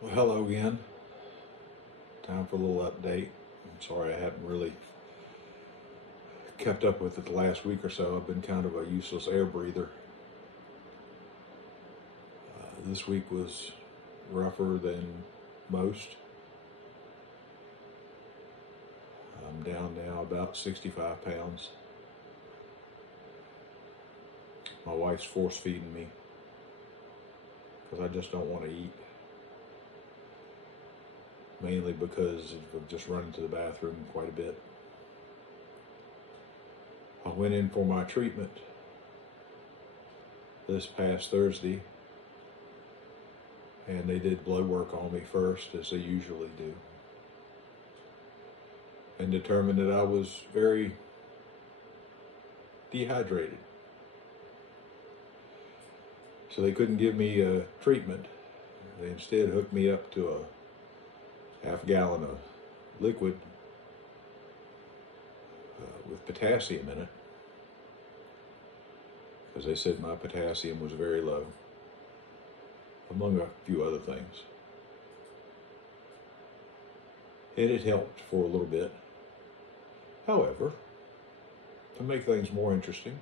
Well, hello again. Time for a little update. I'm sorry I haven't really kept up with it the last week or so. I've been kind of a useless air breather. This week was rougher than most. I'm down now about 65 pounds. My wife's force feeding me because I just don't want to eat. Mainly because of just running to the bathroom quite a bit. I went in for my treatment this past Thursday, and they did blood work on me first, as they usually do, and determined that I was very dehydrated. So they couldn't give me a treatment. They instead hooked me up to a half gallon of liquid with potassium in it, because they said my potassium was very low, among a few other things. And it helped for a little bit. However, to make things more interesting,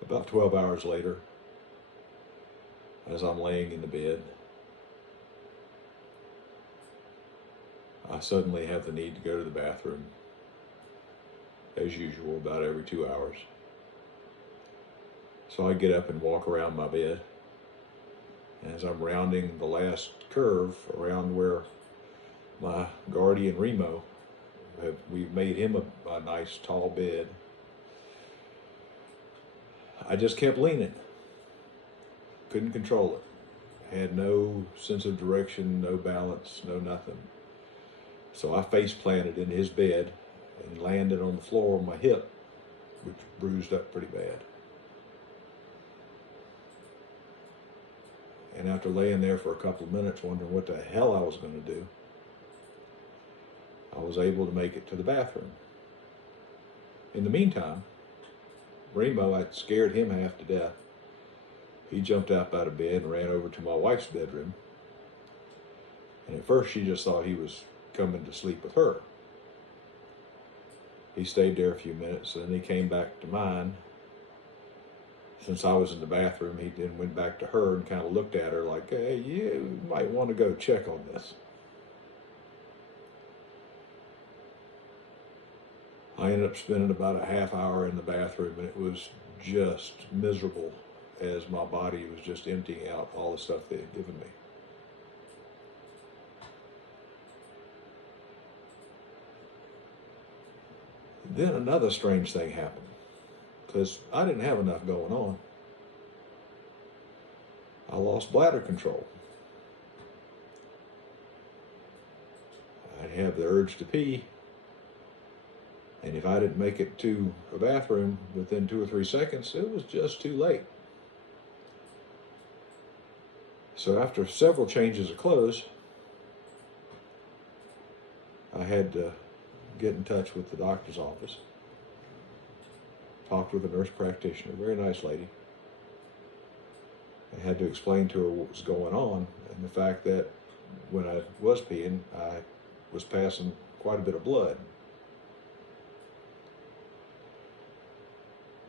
about 12 hours later, as I'm laying in the bed, I suddenly have the need to go to the bathroom, as usual, about every 2 hours. So I get up and walk around my bed. As I'm rounding the last curve around where my guardian Remo, we've made him a nice tall bed, I just kept leaning. Couldn't control it. Had no sense of direction, no balance, no nothing. So I face planted in his bed and landed on the floor on my hip, which bruised up pretty bad. And after laying there for a couple of minutes wondering what the hell I was going to do, I was able to make it to the bathroom. In the meantime, Remo, I'd scared him half to death. He jumped up out of bed and ran over to my wife's bedroom. And at first she just thought he was coming to sleep with her. He stayed there a few minutes, and then he came back to mine. Since I was in the bathroom, he then went back to her and kind of looked at her like, hey, you might want to go check on this. I ended up spending about a half hour in the bathroom, and it was just miserable as my body was just emptying out all the stuff they had given me. Then another strange thing happened, because I didn't have enough going on. I lost bladder control. I'd have the urge to pee, and if I didn't make it to a bathroom within 2 or 3 seconds, it was just too late. So after several changes of clothes, I had to get in touch with the doctor's office. Talked with a nurse practitioner, very nice lady. I had to explain to her what was going on, and the fact that when I was peeing, I was passing quite a bit of blood.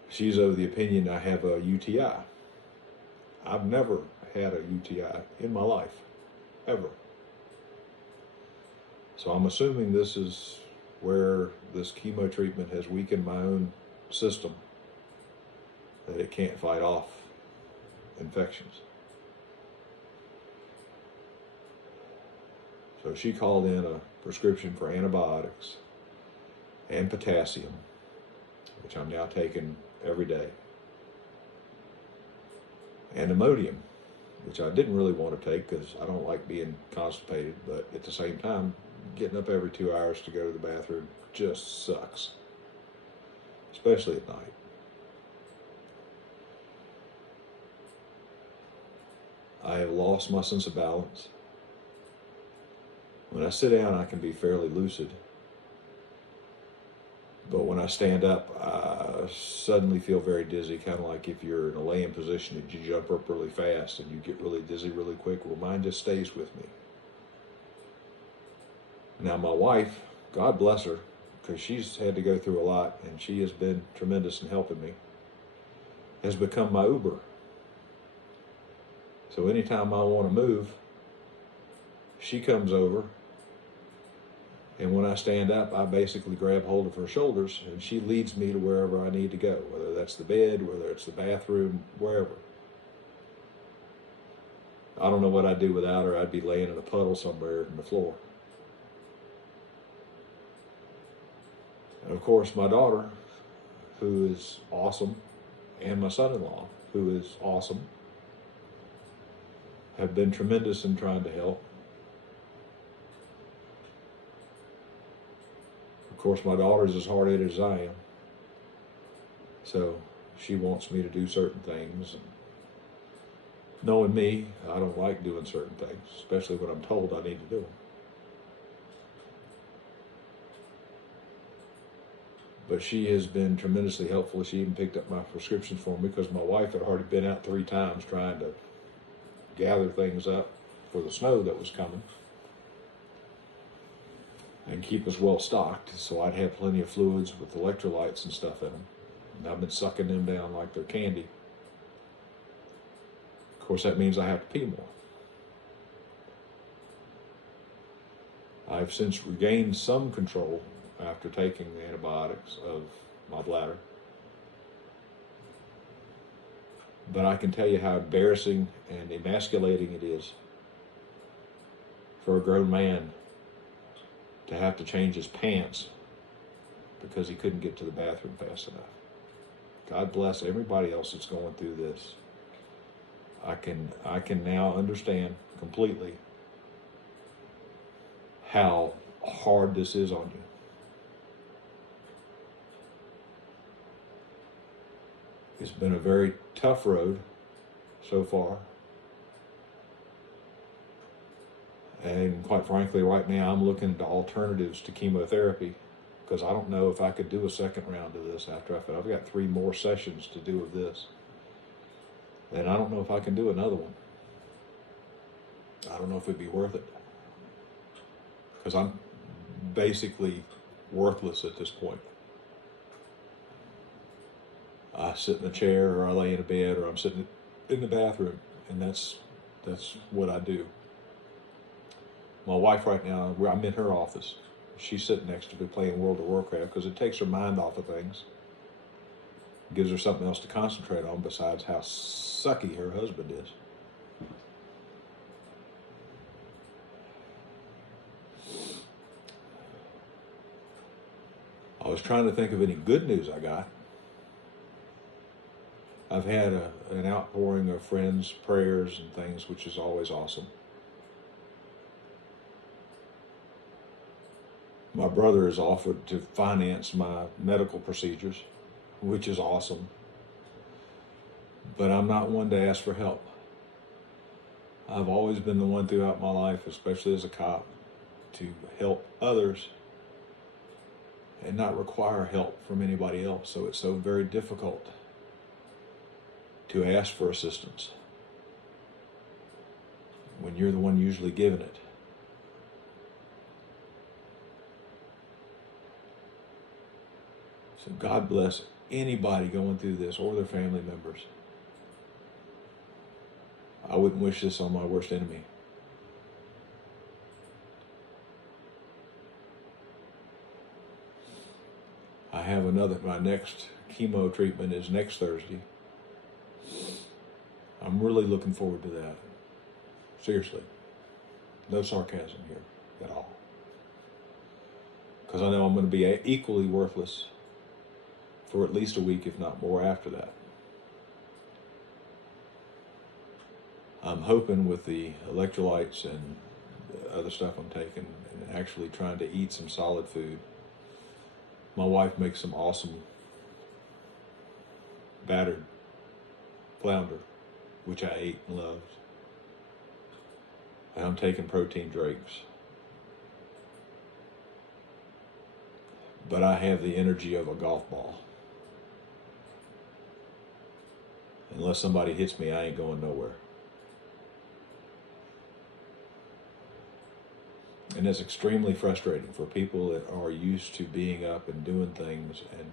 She's of the opinion I have a UTI. I've never had a UTI in my life, ever. So I'm assuming this is where this chemo treatment has weakened my own system, that it can't fight off infections. So she called in a prescription for antibiotics and potassium, which I'm now taking every day, and Imodium, which I didn't really want to take because I don't like being constipated, but at the same time, getting up every 2 hours to go to the bathroom just sucks, especially at night. I have lost my sense of balance. When I sit down, I can be fairly lucid, but when I stand up, suddenly feel very dizzy, kind of like if you're in a laying position and you jump up really fast and you get really dizzy really quick. Well, mine just stays with me. Now, my wife, God bless her, because she's had to go through a lot and she has been tremendous in helping me, has become my Uber. So anytime I want to move, she comes over, and when I stand up, I basically grab hold of her shoulders and she leads me to wherever I need to go, whether that's the bed, whether it's the bathroom, wherever. I don't know what I'd do without her. I'd be laying in a puddle somewhere on the floor. And of course, my daughter, who is awesome, and my son-in-law, who is awesome, have been tremendous in trying to help. Of course, my daughter's as hard-headed as I am, so she wants me to do certain things. And knowing me, I don't like doing certain things, especially when I'm told I need to do them. But she has been tremendously helpful. She even picked up my prescriptions for me because my wife had already been out 3 times trying to gather things up for the snow that was coming and keep us well stocked, so I'd have plenty of fluids with electrolytes and stuff in them. And I've been sucking them down like they're candy. Of course, that means I have to pee more. I've since regained some control after taking the antibiotics of my bladder. But I can tell you how embarrassing and emasculating it is for a grown man to have to change his pants because he couldn't get to the bathroom fast enough. God bless everybody else that's going through this. I can now understand completely how hard this is on you. It's been a very tough road so far. And quite frankly, right now I'm looking into alternatives to chemotherapy because I don't know if I could do a second round of this after I've got 3 more sessions to do of this. And I don't know if I can do another one. I don't know if it'd be worth it. Because I'm basically worthless at this point. I sit in a chair, or I lay in a bed, or I'm sitting in the bathroom, and that's what I do. My wife right now, I'm in her office. She's sitting next to me playing World of Warcraft because it takes her mind off of things. It gives her something else to concentrate on besides how sucky her husband is. I was trying to think of any good news I got. I've had an outpouring of friends' prayers and things, which is always awesome. My brother has offered to finance my medical procedures, which is awesome. But I'm not one to ask for help. I've always been the one throughout my life, especially as a cop, to help others and not require help from anybody else. So it's so very difficult to ask for assistance when you're the one usually giving it. So God bless anybody going through this or their family members. I wouldn't wish this on my worst enemy. I have my next chemo treatment is next Thursday. I'm really looking forward to that. Seriously. No sarcasm here at all. Because I know I'm going to be equally worthless for at least a week, if not more, after that. I'm hoping with the electrolytes and the other stuff I'm taking and actually trying to eat some solid food. My wife makes some awesome battered flounder, which I ate and loved. And I'm taking protein drinks. But I have the energy of a golf ball. Unless somebody hits me, I ain't going nowhere. And it's extremely frustrating for people that are used to being up and doing things and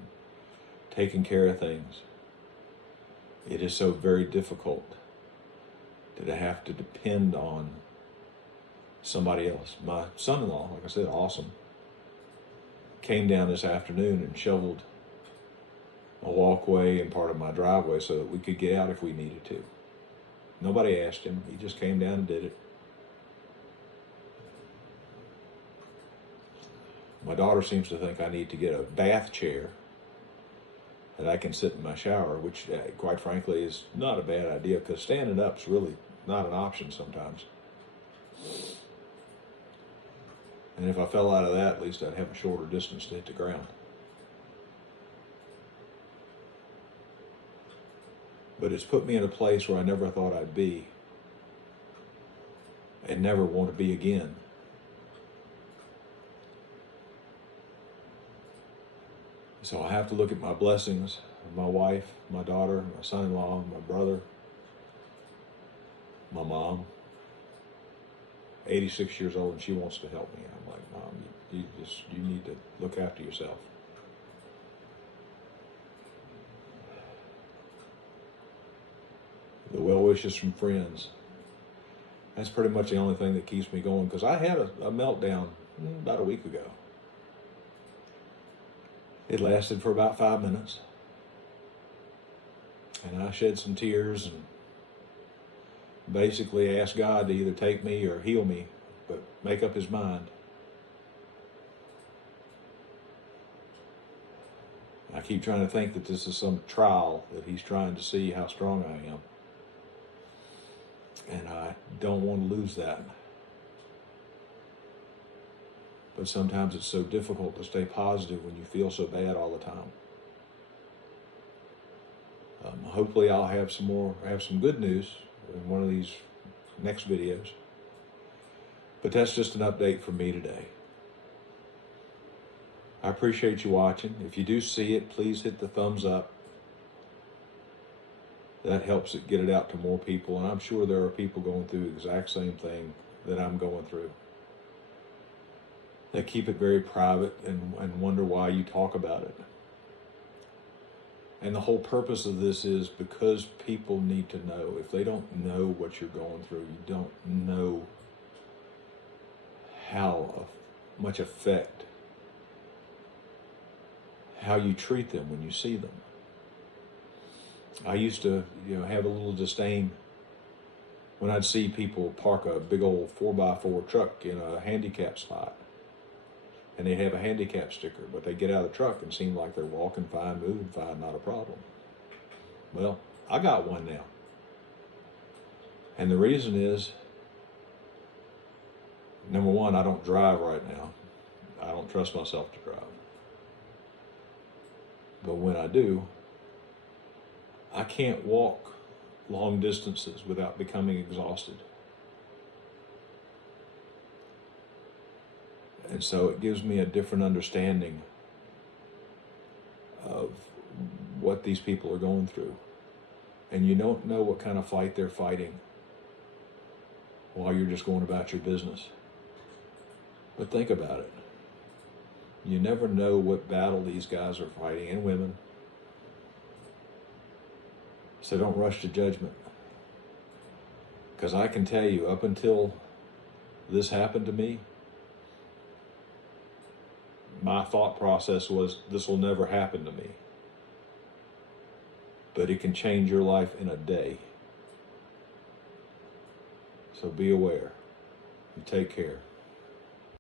taking care of things. It is so very difficult to have to depend on somebody else. My son-in-law, like I said, awesome, came down this afternoon and shoveled a walkway and part of my driveway so that we could get out if we needed to. Nobody asked him. He just came down and did it. My daughter seems to think I need to get a bath chair that I can sit in my shower, which quite frankly is not a bad idea, because standing up is really not an option sometimes. And if I fell out of that, at least I'd have a shorter distance to hit the ground. But it's put me in a place where I never thought I'd be and never want to be again. So I have to look at my blessings, my wife, my daughter, my son-in-law, my brother, my mom, 86 years old, and she wants to help me. I'm like, Mom, you need to look after yourself. The well wishes from friends. That's pretty much the only thing that keeps me going, because I had a meltdown about a week ago. It lasted for about 5 minutes. And I shed some tears and basically asked God to either take me or heal me, but make up his mind. I keep trying to think that this is some trial, that he's trying to see how strong I am. And I don't want to lose that. But sometimes it's so difficult to stay positive when you feel so bad all the time. Hopefully I'll have some good news in one of these next videos. But that's just an update from me today. I appreciate you watching. If you do see it, please hit the thumbs up. That helps it get it out to more people, and I'm sure there are people going through the exact same thing that I'm going through. They keep it very private and wonder why you talk about it. And the whole purpose of this is because people need to know. If they don't know what you're going through, you don't know how much effect, how you treat them when you see them. I used to, have a little disdain when I'd see people park a big old 4x4 truck in a handicap spot. And they have a handicap sticker, but they get out of the truck and seem like they're walking fine, moving fine, not a problem. Well, I got one now. And the reason is, number one, I don't drive right now. I don't trust myself to drive. But when I do, I can't walk long distances without becoming exhausted. And so it gives me a different understanding of what these people are going through. And you don't know what kind of fight they're fighting while you're just going about your business. But think about it. You never know what battle these guys are fighting, and women. So don't rush to judgment. Because I can tell you, up until this happened to me, my thought process was, this will never happen to me. But it can change your life in a day. So be aware. And take care.